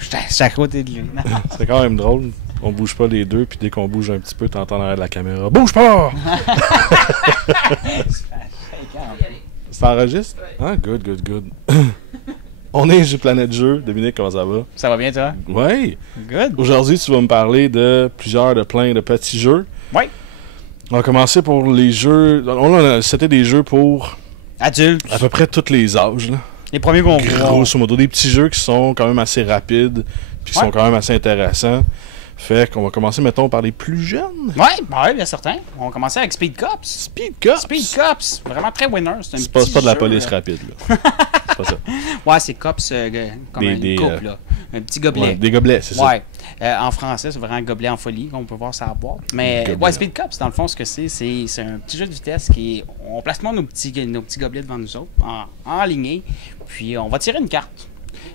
J'étais à côté de lui. C'est quand même drôle. On bouge pas les deux, puis dès qu'on bouge un petit peu, t'entends derrière la caméra. Bouge pas! Ça enregistre? Ah, good. On est sur Planète Jeu. Dominique, comment ça va? Ça va bien, toi? Oui. Good. Aujourd'hui, tu vas me parler de plein de petits jeux. Oui. On va commencer pour les jeux. C'était des jeux pour Adultes. à peu près tous les âges, là. Les premiers qu'on voit. Grosso modo, des petits jeux qui sont quand même assez rapides, puis qui sont quand même assez intéressants. Fait qu'on va commencer, mettons, par les plus jeunes. Ouais, bien certain. On va commencer avec Speed Cops. Speed Cops, vraiment très winner. C'est pas de la police rapide, là. C'est pas ça. Ouais, c'est Cops comme une coupe, là. Un petit gobelet. Ouais, des gobelets, c'est ça. Ouais. En français, c'est vraiment un gobelet en folie qu'on peut voir ça à boîte. Mais ouais, Speed Cops, dans le fond, ce que c'est un petit jeu de vitesse qui est. On place nos petits gobelets devant nous autres, en lignée, puis on va tirer une carte.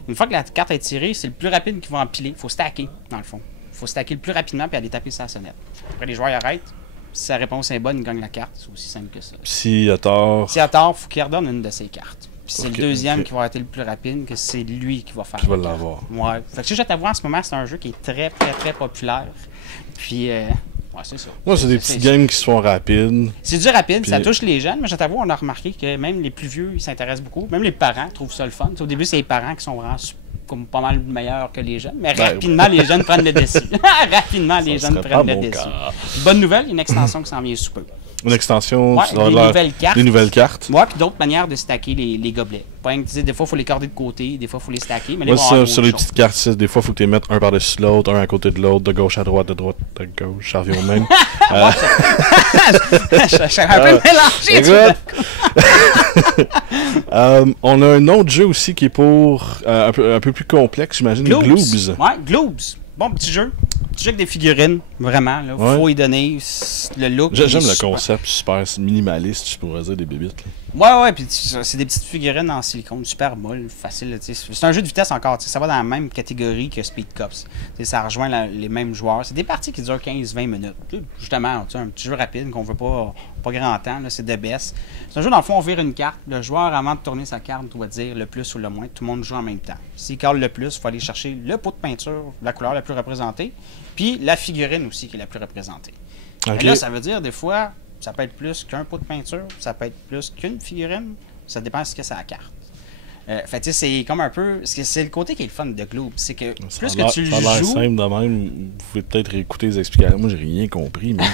Une fois que la carte est tirée, c'est le plus rapide qui va empiler. Il faut stacker, dans le fond. Il faut stacker le plus rapidement puis aller taper sa sonnette. Après, les joueurs arrêtent. Si sa réponse est bonne, il gagne la carte. C'est aussi simple que ça. S'il y a tort, il faut qu'il redonne une de ses cartes. Puis c'est le deuxième qui va être le plus rapide, que c'est lui qui va faire. Qui va l'avoir. Ouais. Fait que je t'avoue, en ce moment, c'est un jeu qui est très, très, très populaire. Puis, ouais, c'est ça. Moi, c'est des petits games qui se font rapides. C'est du rapide, ça touche les jeunes, mais je t'avoue, on a remarqué que même les plus vieux, ils s'intéressent beaucoup. Même les parents trouvent ça le fun. Au début, c'est les parents qui sont vraiment comme pas mal meilleurs que les jeunes, mais rapidement, les jeunes prennent le dessus. Rapidement, les jeunes prennent le dessus. Bonne nouvelle, une extension qui s'en vient sous peu. Une extension, des nouvelles cartes. Ouais, puis d'autres manières de stacker les gobelets. Pas rien que des fois, il faut les garder de côté, des fois, il faut les stacker. Mais sur les petites cartes, des fois, il faut que tu les mettes un par-dessus l'autre, un à côté de l'autre, de gauche à droite, de droite à gauche, ça revient au même. Je suis un peu mélangé. On a un autre jeu aussi qui est pour un peu plus complexe, j'imagine. Gloobs. Ouais, Gloobs. Bon petit jeu. Petit jeu avec des figurines, vraiment. Il faut y donner le look. J'aime le concept super minimaliste, je pourrais dire, des bébites. Ouais, puis c'est des petites figurines en silicone, super molles, facile. C'est un jeu de vitesse encore, ça va dans la même catégorie que Speed Cops. Ça rejoint les mêmes joueurs. C'est des parties qui durent 15-20 minutes. Justement, un petit jeu rapide qu'on veut pas grand temps, c'est de baisse. C'est un jeu, dans le fond, on vire une carte. Le joueur, avant de tourner sa carte, doit dire le plus ou le moins. Tout le monde joue en même temps. S'il cale le plus, il faut aller chercher le pot de peinture, la couleur la plus représentée, puis la figurine aussi qui est la plus représentée. Et là, ça veut dire, des fois, ça peut être plus qu'un pot de peinture, ça peut être plus qu'une figurine, ça dépend de ce que c'est la carte. Fait c'est comme un peu. C'est le côté qui est le fun de Globe. C'est que plus que tu le joues. Ça a l'air simple de même. Vous pouvez peut-être réécouter les explications. Moi, j'ai rien compris, mais.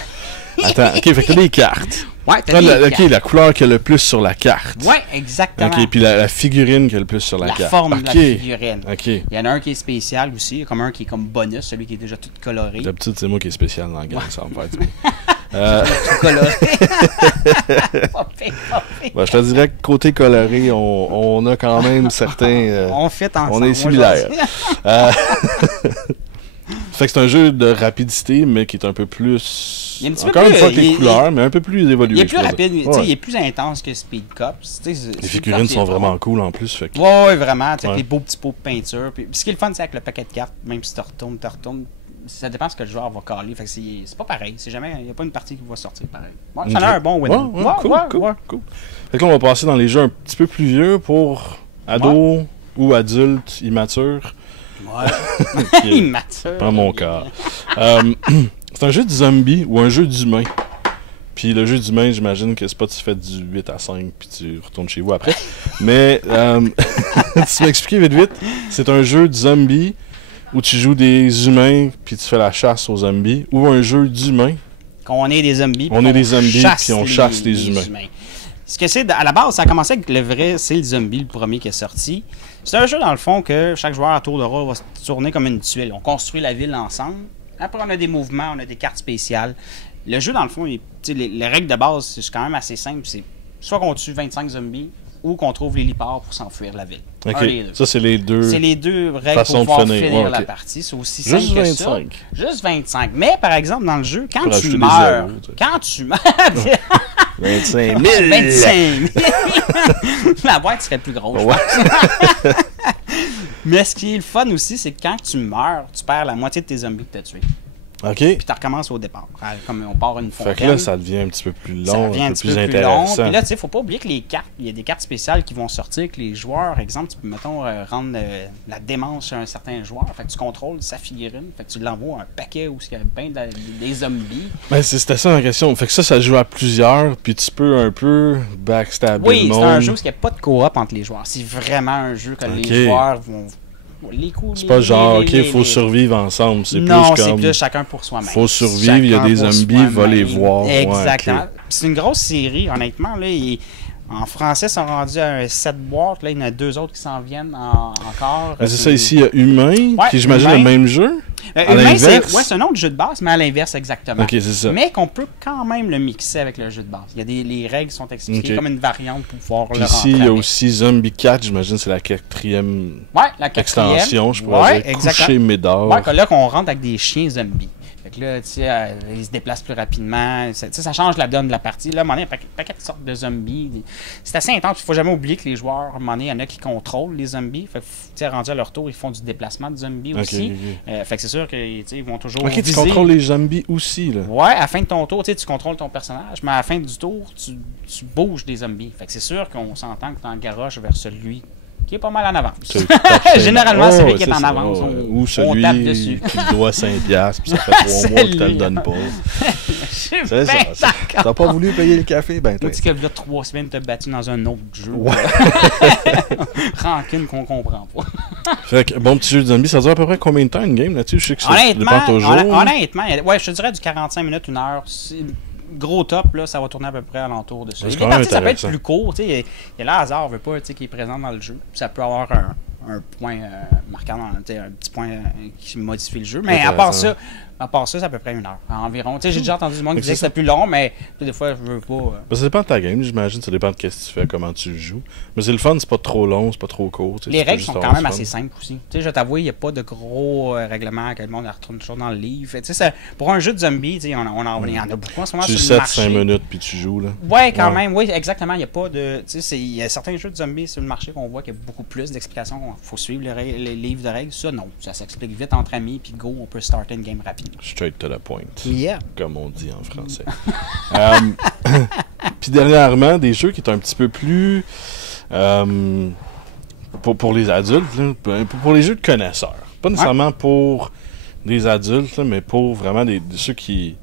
Attends, ok, fait que t'as des cartes. Ouais, t'as des cartes. Ok, la couleur qui a le plus sur la carte. Ouais, exactement. Ok, puis la figurine qui a le plus sur la carte. La forme de la figurine. Ok. Il y en a un qui est spécial aussi, comme un qui est comme bonus, celui qui est déjà tout coloré. D'habitude, c'est moi qui est spécial dans la gamme, ça va me faire du tout coloré. Je te dirais que côté coloré, on a quand même certains. On fait ensemble. On est similaires. Fait que c'est un jeu de rapidité, mais qui est un peu plus. Encore une fois que les couleurs, mais un peu plus évolué. Il est plus rapide, il est plus intense que Speed Cops. Les figurines sont vraiment cool en plus. Fait que... Ouais, vraiment. Avec les beaux petits pots de peinture. Puis, ce qui est le fun, c'est avec le paquet de cartes, même si tu retournes. Ça dépend ce que le joueur va caler. Fait que c'est pas pareil. Il n'y a pas une partie qui va sortir pareil. Ouais, ça a l'air un bon winner. Cool. Fait que là, on va passer dans les jeux un petit peu plus vieux pour ados ou adultes immatures. Ouais. Immature. Pas mon cas. C'est un jeu de zombie ou un jeu d'humain. Puis le jeu d'humain, j'imagine que c'est pas tu fais du 8 à 5 puis tu retournes chez vous après. Mais tu m'as expliqué vite. C'est un jeu de zombie où tu joues des humains puis tu fais la chasse aux zombies, ou un jeu d'humains. Qu'on est des zombies. On est des zombies puis on chasse les humains. Ce que c'est, à la base, ça a commencé avec le vrai C'est le Zombie, le premier qui est sorti. C'est un jeu, dans le fond, que chaque joueur à tour de rôle va se tourner comme une tuile. On construit la ville ensemble. Après, on a des mouvements, on a des cartes spéciales. Le jeu, dans le fond, les règles de base, c'est quand même assez simple. C'est soit qu'on tue 25 zombies ou qu'on trouve l'héliport pour s'enfuir la ville. Okay. Ça, c'est les deux. C'est les deux règles pour pouvoir finir la partie. C'est aussi simple Juste 25. Que ça. Juste 25. Mais, par exemple, dans le jeu, quand tu meurs... Quand tu meurs... 25 000! 25 000! La boîte serait plus grosse, je pense. Mais ce qui est le fun aussi, c'est que quand tu meurs, tu perds la moitié de tes zombies que tu as tués. OK. Puis tu recommences au départ. Comme on part une fontaine. Fait que là, ça devient un petit peu plus long, ça devient un peu petit plus peu intéressant. Puis là, tu sais, faut pas oublier que les cartes, il y a des cartes spéciales qui vont sortir, que les joueurs, exemple, tu peux, mettons, rendre la démence à un certain joueur. Fait que tu contrôles sa figurine. Fait que tu l'envoies à un paquet où il y a bien des zombies. Ben, c'était ça ma question. Fait que ça joue à plusieurs, puis tu peux un peu backstabber le monde. Oui, c'est un jeu où il n'y a pas de coop entre les joueurs. C'est vraiment un jeu que les joueurs vont... Les coups, c'est pas genre, OK, il faut survivre ensemble. C'est plus comme... c'est plus chacun pour soi-même. Faut survivre, il y a des zombies, va les voir. Exactement. Ouais, okay. C'est une grosse série, honnêtement. Là, en français, ils sont rendus à 7 boîtes. Là, il y en a 2 autres qui s'en viennent encore. C'est ça, ici, il y a Humain, qui j'imagine le même jeu. Humain, c'est un autre jeu de base, mais à l'inverse, exactement. OK, c'est ça. Mais qu'on peut quand même le mixer avec le jeu de base. Les règles sont expliquées comme une variante pour pouvoir le rentrer. Ici, il y a aussi Zombie 4, j'imagine c'est la quatrième extension, je pourrais dire, coucher Médard. Ouais, là qu'on rentre avec des chiens zombies. Fait que là, tu sais, ils se déplacent plus rapidement. Ça change la donne de la partie. Là, à un moment donné, il y a un paquet de sortes de zombies. C'est assez intense. Il ne faut jamais oublier que les joueurs, à un moment donné, il y en a qui contrôlent les zombies. Fait que, tu sais, rendu à leur tour, ils font du déplacement de zombies aussi. Fait que c'est sûr qu'ils vont toujours OK, viser. tu contrôles les zombies aussi, là. Ouais, à la fin de ton tour, tu contrôles ton personnage, mais à la fin du tour, tu bouges des zombies. Fait que c'est sûr qu'on s'entend que tu en garoches vers celui qui est pas mal en avance. Généralement, celui qui est en avance, ou celui on tape dessus. qui doit 5$, puis ça fait 3 mois que tu te le donnes pas. C'est ça. T'as pas voulu payer le café? Ben, tu dis que là, 3 semaines, t'as battu dans un autre jeu. Ouais. Rancune qu'on comprend pas. Fait que, bon petit jeu de zombie, ça dure à peu près combien de temps une game là-dessus? Je sais que ça dépend toujours. Honnêtement, ouais, je te dirais du 45 minutes, 1 heure. Gros top, là, ça va tourner à peu près alentour de ça. Les parties, ça peut être plus court. Il y a le hasard, veut pas, qui est présent dans le jeu. Ça peut avoir un point marquant, un petit point qui modifie le jeu. Mais à part ça, c'est à peu près 1 heure environ. J'ai déjà entendu du monde qui disait que c'était plus long, mais des fois, je veux pas. Ça dépend de ta game, j'imagine. Ça dépend de ce que tu fais, comment tu joues. Mais c'est le fun, c'est pas trop long, c'est pas trop court. Les règles sont quand même assez simples aussi. Je vais t'avouer, il n'y a pas de gros règlements que le monde retourne toujours dans le livre. Pour un jeu de zombies, il y en a beaucoup en ce moment. Tu sur le marché. 7-5 minutes puis tu joues. Là. Ouais, quand même. Oui, exactement. Il n'y a pas de. Il y a certains jeux de zombies sur le marché qu'on voit qu'il y a beaucoup plus d'explications. Il faut suivre les livres de règles. Ça, non. Ça s'explique vite entre amis, puis go, on peut starter une game rapidement. Straight to the point. Yeah. Comme on dit en français. Puis dernièrement, des jeux qui sont un petit peu plus pour les adultes, là, pour les jeux de connaisseurs. Pas nécessairement pour des adultes, là, mais pour vraiment ceux qui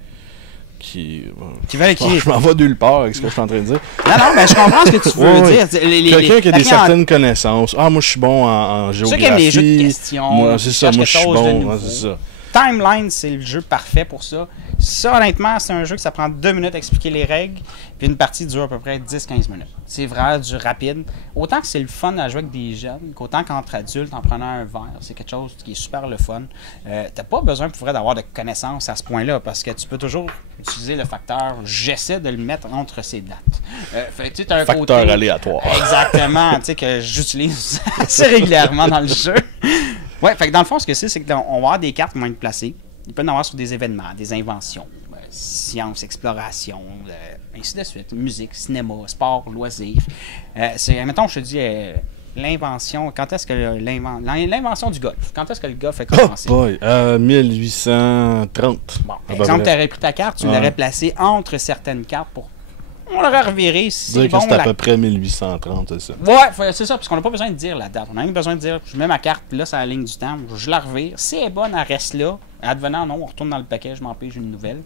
je m'en vais nulle part avec ce que je suis en train de dire. Non, mais je comprends ce que tu veux dire. Quelqu'un qui a certaines connaissances. Ah, moi, je suis bon en géographie. Ceux qui aiment les jeux de questions. Moi, c'est ça. Moi, je suis bon. C'est ça. Timeline, c'est le jeu parfait pour ça. Ça, honnêtement, c'est un jeu que ça prend 2 minutes à expliquer les règles, puis une partie dure à peu près 10-15 minutes. C'est vraiment du rapide. Autant que c'est le fun à jouer avec des jeunes, qu'autant qu'entre adultes, en prenant un verre, c'est quelque chose qui est super le fun. T'as pas besoin pour vrai d'avoir de connaissances à ce point-là, parce que tu peux toujours utiliser le facteur « j'essaie de le mettre entre ces dates ». T'as un facteur côté, aléatoire. Exactement, que j'utilise assez régulièrement dans le jeu. Ouais, fait que dans le fond, ce que c'est qu'on va avoir des cartes qui vont être placées. Il peut y en avoir sur des événements, des inventions, sciences, exploration, ainsi de suite, musique, cinéma, sport, loisirs. Mettons, je te dis l'invention, quand est-ce que l'invention du golf, quand est-ce que le golf a commencé? Oh boy, 1830. Bon, par exemple, tu aurais pris ta carte, tu l'aurais placée entre certaines cartes pour... On l'aurait reviré. C'est bon, c'est à peu près 1830, c'est ça. Ouais, c'est ça, parce qu'on n'a pas besoin de dire la date. On a même besoin de dire, je mets ma carte, puis là, c'est la ligne du temps, je la revire. Si elle est bonne, elle reste là. Advenant, non, on retourne dans le paquet, je m'empêche une nouvelle.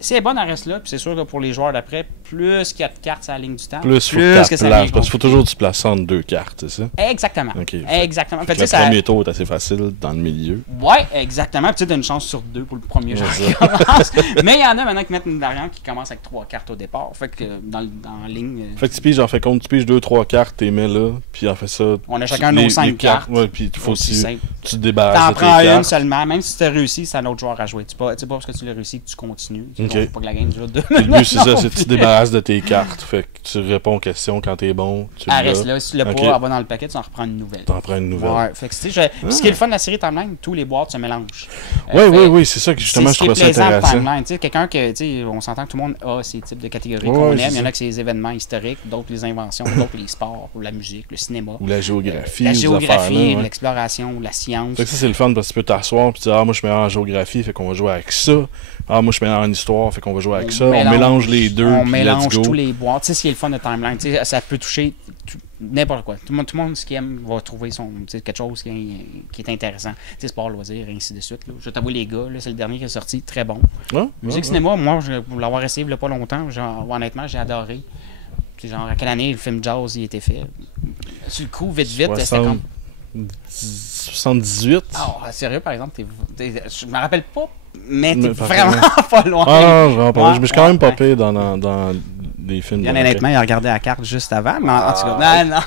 Si elle est bonne, elle reste là, puis c'est sûr que pour les joueurs d'après, plus qu'il y a de cartes sur la ligne du temps, plus que ça place, parce qu'il faut toujours que tu places entre 2 cartes, c'est ça? Exactement. Okay, exactement. Fait le premier tour est assez facile dans le milieu. Ouais, exactement. Puis tu as une chance sur 2 pour le premier joueur qui commence. Mais il y en a maintenant qui mettent une variante qui commence avec 3 cartes au départ. Fait que dans la ligne... Fait que tu piges, en fait compte, tu piges 2-3 cartes, tu les mets là, puis en fait ça... On a chacun nos 5 cartes. Ouais, puis il faut que tu te débarrasses de tes cartes. T'en prends une cartes. Seulement, même si tu as réussi, c'est à un autre joueur à jouer. C'est pas parce que tu l'as réussi que tu continues. Okay. Faut pas que la game dure 2 minutes. Le but, c'est ça, c'est que tu te débarrasses de tes cartes. Fait que tu réponds aux questions quand t'es bon. Elle reste là. Si tu l'as pas, elle va dans le paquet, tu en reprends une nouvelle. T'en prends une nouvelle. Ouais. Fait que, ce qui est le fun de la série Timeline, tous les boîtes se mélangent. Oui, c'est ça que justement je trouve ça intéressant. Timeline, quelqu'un que, on s'entend que tout le monde a ces types de catégories qu'on aime. Il y en a que c'est les événements historiques, d'autres les inventions, d'autres les sports, ou la musique, le cinéma. Ou la géographie. La géographie, l'exploration, la science. Fait que ça, c'est le fun parce que tu peux t'asseoir et tu dis, ah, moi je suis meilleur en géographie, fait qu'on va jouer avec ça. Ah, moi, je suis meilleur en histoire, fait qu'on va jouer avec ça. On mélange, mélange les deux. On puis mélange let's go. tous les boîtes. Tu sais, ce qui est le fun de Timeline, tu sais, ça peut toucher n'importe quoi. Tout le monde, ce qui aime, va trouver quelque chose qui est intéressant. Tu sais, sport, loisir, et ainsi de suite. Là. Je vais t'avouer, les gars, là, c'est le dernier qui est sorti, très bon. Musique cinéma, moi, pour l'avoir essayé il n'y a pas longtemps, honnêtement, j'ai adoré. Puis genre, à quelle année le film Jaws il était fait? Sur le coup, vite, c'était comme... 78. Ah, sérieux, par exemple, je me rappelle pas, mais t'es Mais vraiment pas loin. Ah non, vraiment pas. Ouais, Je me suis quand même pas ouais. payé dans des films. Bien honnêtement, il a regardé la carte juste avant, mais en tout cas, non.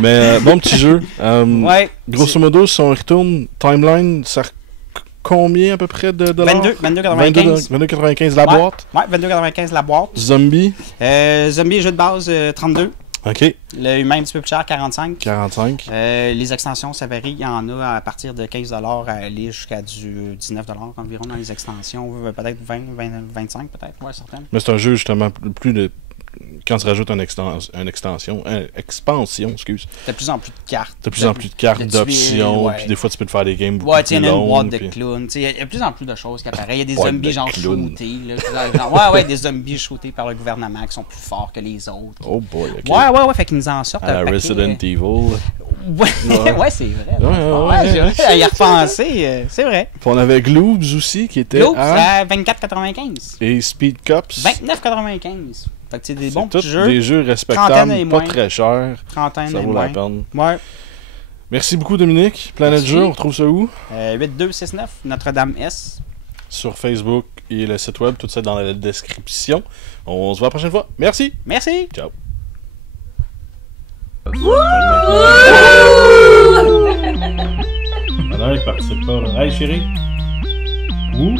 Mais bon petit jeu. Ouais. Grosso modo, si on retourne, Timeline, ça combien à peu près de dollars? 22,95. 22,95 la boîte. Ouais, 22,95 la boîte. Zombie. Zombie, jeu de base, 32. OK. Le humain un petit peu plus cher, 45. 45. Les extensions, ça varie. Il y en a à partir de 15$ à aller jusqu'à du 19$ environ dans les extensions. Peut-être 20, 25 peut-être. Ouais, certaines. Mais c'est un jeu justement plus de... Quand tu rajoutes une expansion, excuse. T'as de plus en plus de cartes. T'as de plus en plus de cartes, d'options, ouais. puis des fois tu peux te faire des games beaucoup ouais, plus il y a une boîte longues. de puis... clowns. Il y a de plus en plus de choses qui apparaissent. Il y a des Boîte zombies de genre clowns. shootés. Là, ouais, des zombies shootés par le gouvernement qui sont plus forts que les autres. Oh boy, OK. Ouais, fait qu'ils nous en sortent. À la Resident Evil. Ouais, c'est vrai. Ouais. À y repenser, c'est vrai. Puis on avait Gloobs aussi qui était L'autre, à... c'est à 24,95. Et Speed Cups. 29,95. Fait que c'est des bons tous petits jeux. des jeux respectables, Trentaine et pas moins. très chers. Trentaine Ça et vaut la moins. peine. Ouais. Merci beaucoup Dominique. Planète Merci. Jeu, on retrouve ça où? 8269, Notre-Dame-S. Sur Facebook et le site web, tout ça dans la description. On se voit la prochaine fois. Merci. Merci. Ciao. Ah non, il participe pas là. Hey chérie. Où?